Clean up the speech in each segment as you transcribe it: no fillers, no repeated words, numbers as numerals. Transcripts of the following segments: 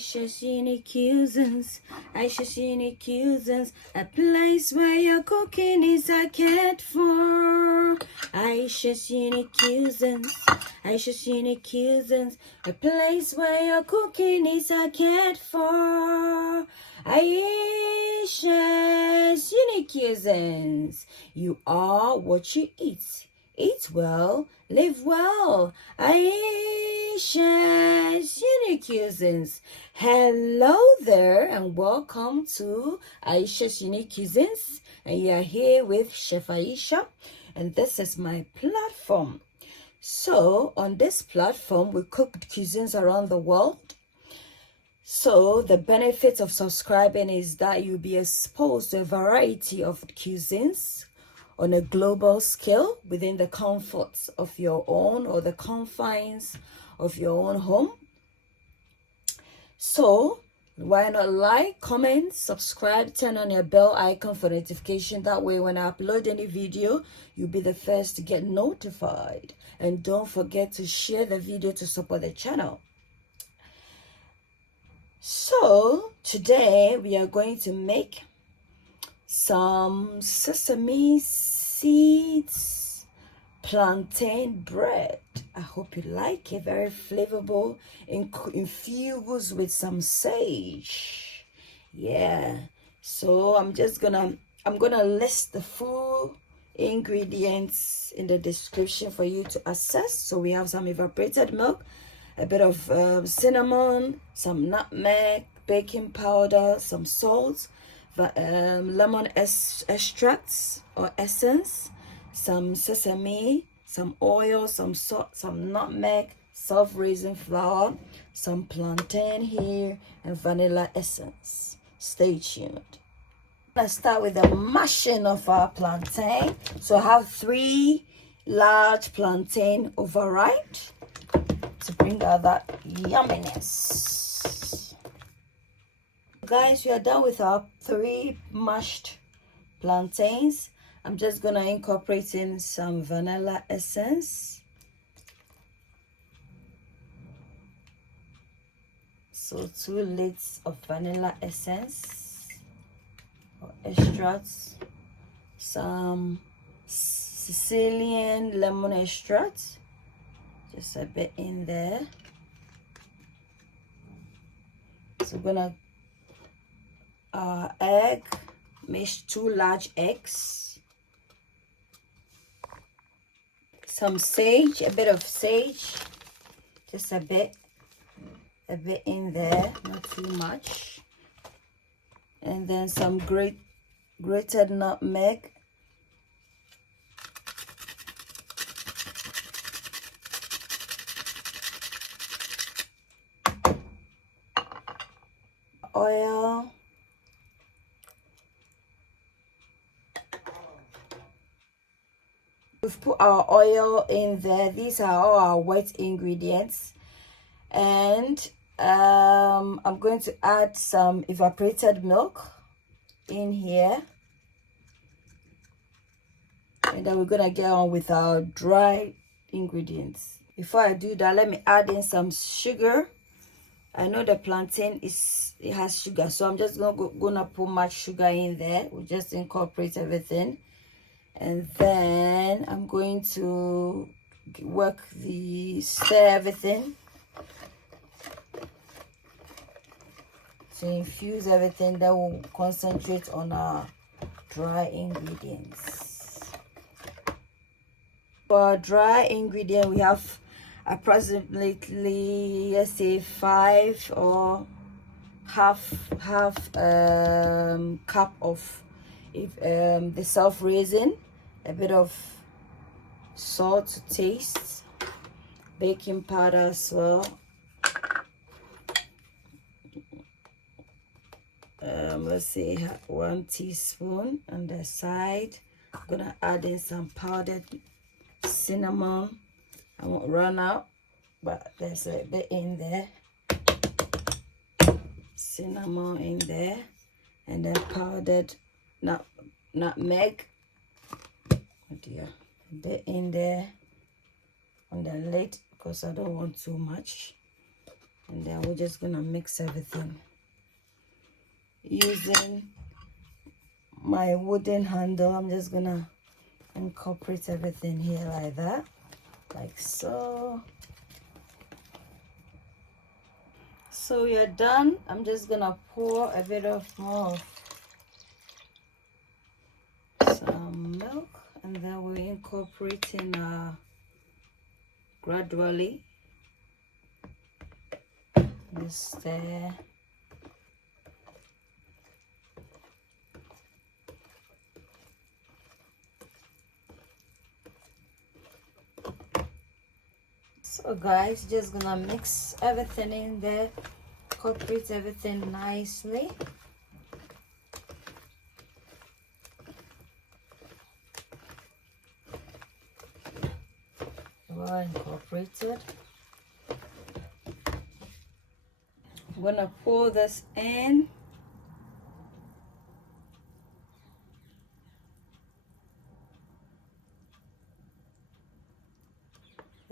Ayesha's unique cuisines, Ayesha's unique cuisines, a place where your cooking is cared for. Ayesha's unique cuisines, Ayesha's unique cuisines, a place where your cooking is cared for. Ayesha's unique cuisines, you are what you eat. Eat well, live well. Ayesha's unique cuisines. Hello there and welcome to Ayesha's unique cuisines. And you are here with Chef Ayesha, and this is my platform. So on this platform, we cook cuisines around the world. So the benefit of subscribing is that you'll be exposed to a variety of cuisines on a global scale within the comforts of your own or the confines of your own home. So why not like, comment, subscribe, turn on your bell icon for notification. That way when I upload any video, you'll be the first to get notified. And don't forget to share the video to support the channel. So today we are going to make some sesame seeds plantain bread. I hope you like it. Very flavorful, infused with some sage. Yeah. So I'm gonna list the full ingredients in the description for you to access. So we have some evaporated milk, a bit of cinnamon, some nutmeg, baking powder, some salt, lemon extracts or essence, some sesame, some oil, some salt, some nutmeg, soft raisin flour, some plantain here, and vanilla essence. Stay tuned. Let's start with the mashing of our plantain. So I have 3 large plantain overripe to bring out that yumminess. Guys, we are done with our 3 mashed plantains. I'm just gonna incorporate in some vanilla essence. So 2 litres of vanilla essence or extracts, some Sicilian lemon extract, just a bit in there. So we're gonna egg, mash 2 large eggs, some sage, a bit of sage, just a bit in there, not too much, and then some grated nutmeg, oil, we've put our oil in there. These are all our wet ingredients, and I'm going to add some evaporated milk in here, and then we're gonna get on with our dry ingredients. Before I do that, let me add in some sugar. I know the plantain it has sugar, so I'm just gonna put much sugar in there. We'll just incorporate everything, and then I'm going to stir everything to infuse everything. Then we'll concentrate on our dry ingredients. For our dry ingredient, we have approximately, let's say 5 or half cup of the soft raisin, a bit of salt to taste, baking powder as well, let's say 1 teaspoon on the side. I'm gonna add in some powdered cinnamon. I won't run out, but there's a bit in there. Cinnamon in there, and then powdered nutmeg. Oh dear, a bit in there on the lid because I don't want too much. And then we're just gonna mix everything using my wooden handle. I'm just gonna incorporate everything here like that, like so. So we are done. I'm just gonna pour a bit of more some milk, and then we're incorporating gradually. Just there. So guys, just gonna mix everything in there, incorporate everything nicely. Well incorporated. I'm gonna pour this in.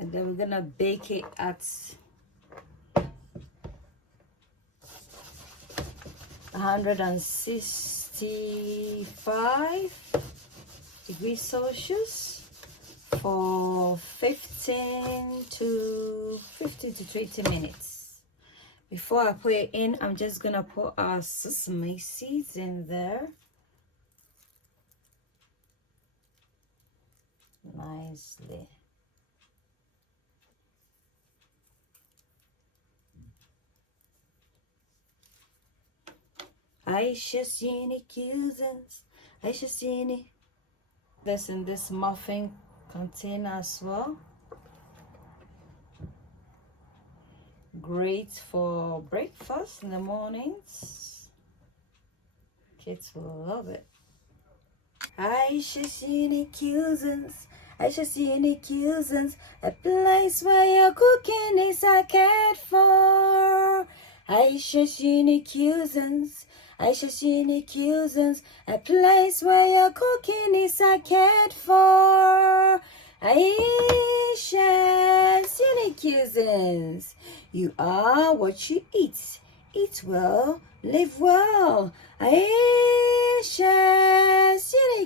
And then we're gonna bake it at 165 degrees Celsius for 15 to 20 minutes. Before I put it in, I'm just gonna put our sesame seeds in there. Nicely. Ayesha cuisines. Ayesha this in this muffin container as well. Great for breakfast in the mornings. Kids will love it. Ayesha cuisines. Ayesha cuisines. A place where your cooking is cared for. Ayesha cuisines. Ayesha cuisines, a place where your cooking is cared for. Ayesha cuisines, you are what you eat. Eat well, live well. Ayesha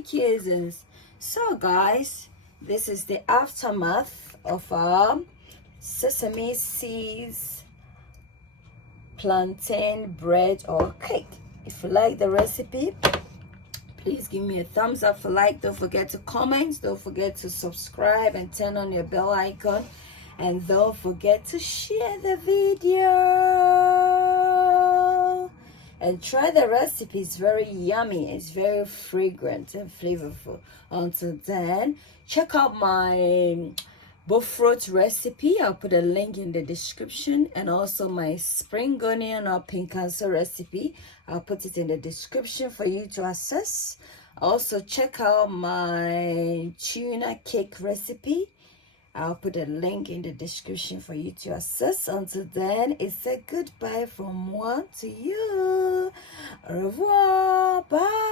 cuisines. So guys, this is the aftermath of our sesame seeds plantain bread or cake. If you like the recipe, please give me a thumbs up for like. Don't forget to comment, don't forget to subscribe and turn on your bell icon, and don't forget to share the video and try the recipe. It's very yummy, it's very fragrant and flavorful. Until then, check out my buffroot recipe. I'll put a link in the description, and also my spring onion or pink cancer recipe. I'll put it in the description for you to access. Also check out my tuna cake recipe. I'll put a link in the description for you to access. Until then, it's a goodbye from one to you. Au revoir. Bye.